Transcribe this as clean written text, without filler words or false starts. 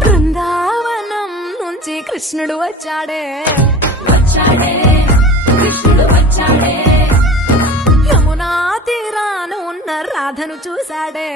బృందావనం నుంచి కృష్ణుడు వచ్చాడే కృష్ణుడు వచ్చాడే యమునా తీరాన ఉన్న రాధను చూశాడే